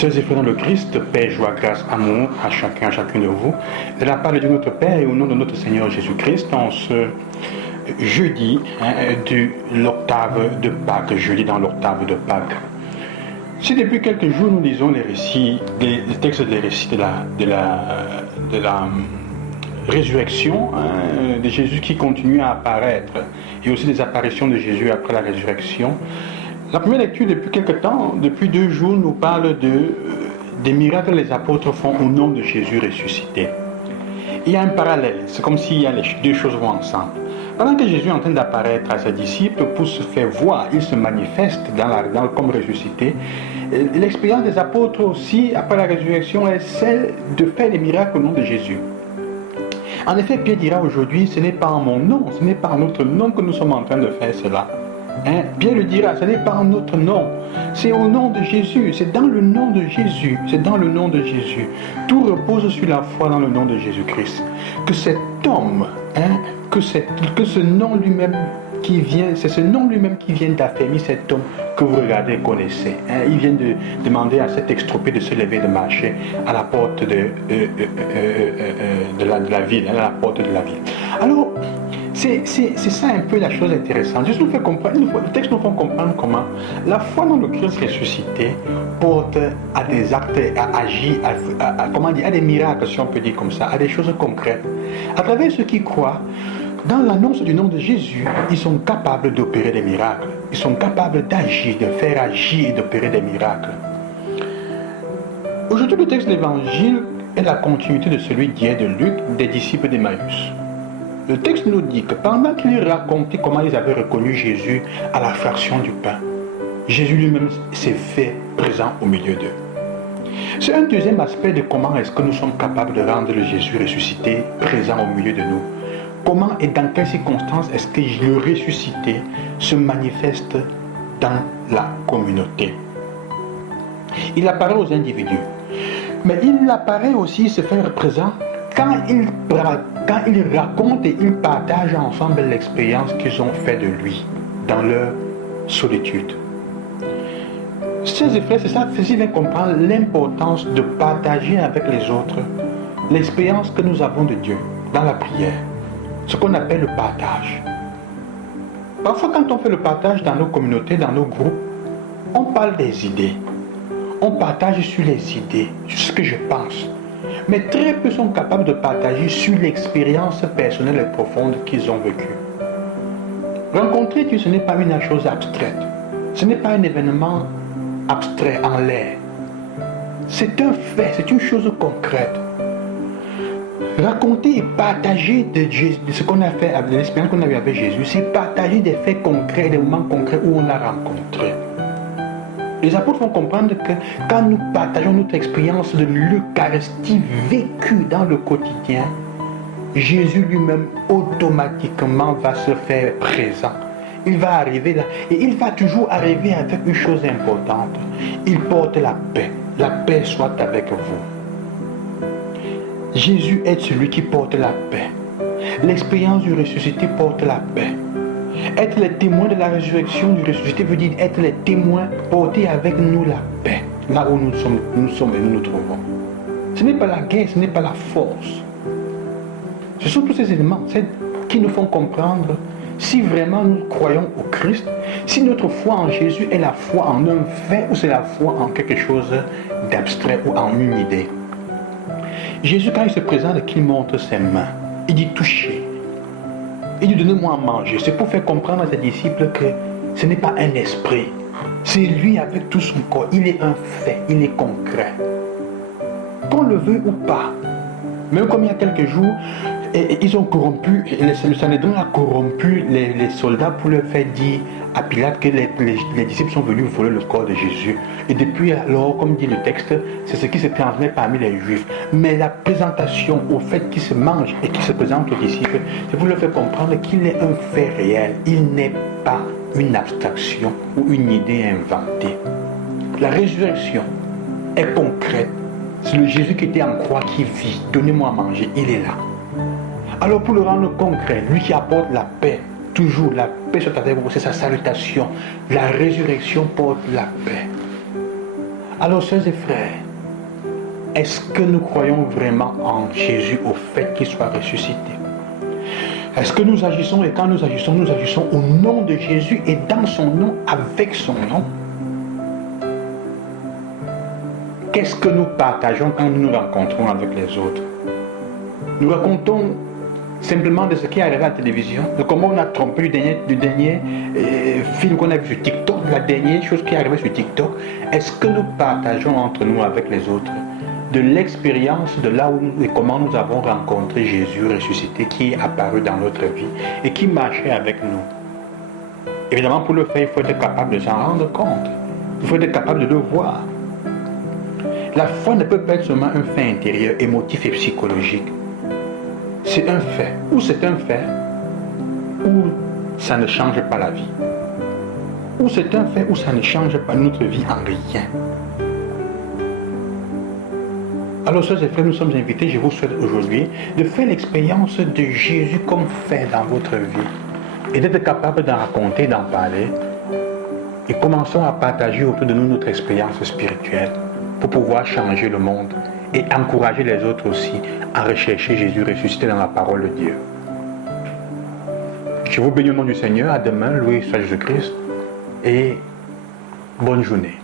Sœurs et frères dans le Christ, paix, joie, grâce, amour à chacun, à chacune de vous. De la part de Dieu notre Père et au nom de notre Seigneur Jésus-Christ, en ce jeudi de l'octave de Pâques, jeudi dans l'octave de Pâques. Si depuis quelques jours nous lisons les récits, les textes des récits de la résurrection de Jésus qui continue à apparaître, et aussi des apparitions de Jésus après la résurrection, la première lecture depuis quelques temps, depuis 2 jours, nous parle des miracles que les apôtres font au nom de Jésus ressuscité. Il y a un parallèle, c'est comme si les 2 choses vont ensemble. Pendant que Jésus est en train d'apparaître à ses disciples pour se faire voir, il se manifeste comme ressuscité. L'expérience des apôtres aussi, après la résurrection, est celle de faire des miracles au nom de Jésus. En effet, Pierre dira aujourd'hui, ce n'est pas en mon nom, ce n'est pas en notre nom que nous sommes en train de faire cela. Pierre le dira, ce n'est pas en notre nom, c'est au nom de Jésus, c'est dans le nom de Jésus, c'est dans le nom de Jésus. Tout repose sur la foi dans le nom de Jésus-Christ. Que cet homme, que ce nom lui-même qui vient, c'est ce nom lui-même qui vient d'affermir cet homme que vous regardez et connaissez. Il vient de demander à cet extropé de se lever et de marcher à la porte de la ville, à la porte de la ville. Alors, c'est ça un peu la chose intéressante. Juste nous fait comprendre, le texte nous fait comprendre comment la foi dans le Christ ressuscité porte à des actes, à agir, à des miracles, si on peut dire comme ça, à des choses concrètes. À travers ceux qui croient, dans l'annonce du nom de Jésus, ils sont capables d'opérer des miracles. Ils sont capables d'agir, de faire agir et d'opérer des miracles. Aujourd'hui, le texte de l'Évangile est la continuité de celui d'hier de Luc, des disciples d'Emmaüs. Le texte nous dit que pendant qu'ils racontaient comment ils avaient reconnu Jésus à la fraction du pain, Jésus lui-même s'est fait présent au milieu d'eux. C'est un deuxième aspect de comment est-ce que nous sommes capables de rendre le Jésus ressuscité présent au milieu de nous. Comment et dans quelles circonstances est-ce que le ressuscité se manifeste dans la communauté? Il apparaît aux individus, mais il apparaît aussi, se fait présent quand ils racontent et ils partagent ensemble l'expérience qu'ils ont fait de lui dans leur solitude. Chers et frères, c'est ça, ceci vient comprendre l'importance de partager avec les autres l'expérience que nous avons de Dieu dans la prière, ce qu'on appelle le partage. Parfois, quand on fait le partage dans nos communautés, dans nos groupes, on parle des idées, on partage sur les idées, sur ce que je pense. Mais très peu sont capables de partager sur l'expérience personnelle et profonde qu'ils ont vécue. Rencontrer Dieu, ce n'est pas une chose abstraite. Ce n'est pas un événement abstrait en l'air. C'est un fait, c'est une chose concrète. Raconter et partager de ce qu'on a fait, de l'expérience qu'on a eue avec Jésus, c'est partager des faits concrets, des moments concrets où on l'a rencontré. Les apôtres vont comprendre que quand nous partageons notre expérience de l'Eucharistie vécue dans le quotidien, Jésus lui-même automatiquement va se faire présent. Il va arriver là et il va toujours arriver avec une chose importante. Il porte la paix. La paix soit avec vous. Jésus est celui qui porte la paix. L'expérience du ressuscité porte la paix. Être les témoins de la résurrection du ressuscité veut dire être les témoins, porter avec nous la paix, là où nous sommes et nous nous trouvons. Ce n'est pas la guerre, ce n'est pas la force. Ce sont tous ces éléments qui nous font comprendre si vraiment nous croyons au Christ, si notre foi en Jésus est la foi en un fait ou c'est la foi en quelque chose d'abstrait ou en une idée. Jésus, quand il se présente, qu'il montre ses mains, il dit touchez. Il dit donnez-moi à manger. C'est pour faire comprendre à ses disciples que ce n'est pas un esprit. C'est lui avec tout son corps. Il est un fait, il est concret. Qu'on le veut ou pas. Même comme il y a quelques jours, ils ont corrompu, le Sanhédrin a corrompu les soldats pour leur faire dire à Pilate que les disciples sont venus voler le corps de Jésus. Et depuis alors, comme dit le texte, c'est ce qui se transmet parmi les Juifs. Mais la présentation au fait qu'il se mange et qu'il se présente aux disciples, c'est pour leur faire comprendre qu'il est un fait réel. Il n'est pas une abstraction ou une idée inventée. La résurrection est concrète. C'est le Jésus qui était en croix qui vit. Donnez-moi à manger, il est là. Alors pour le rendre concret, lui qui apporte la paix, toujours la paix soit avec vous, c'est sa salutation. La résurrection porte la paix. Alors, sœurs et frères, est-ce que nous croyons vraiment en Jésus, au fait qu'il soit ressuscité? Est-ce que nous agissons, et quand nous agissons au nom de Jésus et dans son nom, avec son nom? Qu'est-ce que nous partageons quand nous nous rencontrons avec les autres? Nous racontons simplement de ce qui est arrivé à la télévision, de comment on a trompé du dernier film qu'on a vu sur TikTok, la dernière chose qui est arrivée sur TikTok. Est-ce que nous partageons entre nous avec les autres de l'expérience de là où et comment nous avons rencontré Jésus ressuscité qui est apparu dans notre vie et qui marchait avec nous? Évidemment, pour le faire, il faut être capable de s'en rendre compte. Il faut être capable de le voir. La foi ne peut pas être seulement un fait intérieur, émotif et psychologique. C'est un fait. Ou c'est un fait, ou ça ne change pas la vie. Ou c'est un fait, ou ça ne change pas notre vie en rien. Alors, sœurs et frères, nous sommes invités, je vous souhaite aujourd'hui, de faire l'expérience de Jésus comme fait dans votre vie. Et d'être capable d'en raconter, d'en parler. Et commençons à partager autour de nous notre expérience spirituelle pour pouvoir changer le monde et encourager les autres aussi à rechercher Jésus ressuscité dans la parole de Dieu. Je vous bénis au nom du Seigneur. À demain, loué soit Jésus-Christ et bonne journée.